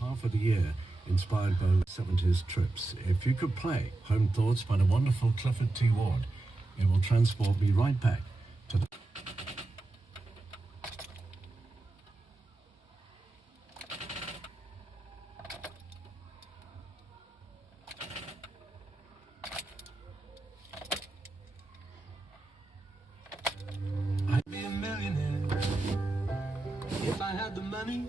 Half of the year inspired by 70s trips. If you could play Home Thoughts by the wonderful Clifford T. Ward, it will transport me right back to the... I'd be a millionaire if I had the money.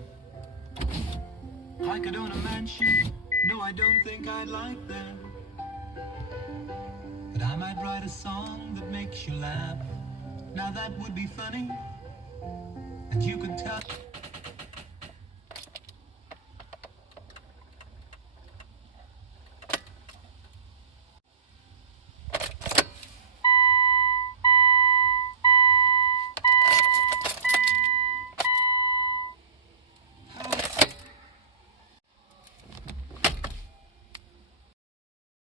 I could own a mansion. No, I don't think I'd like that. But I might write a song that makes you laugh. Now that would be funny. And you could tell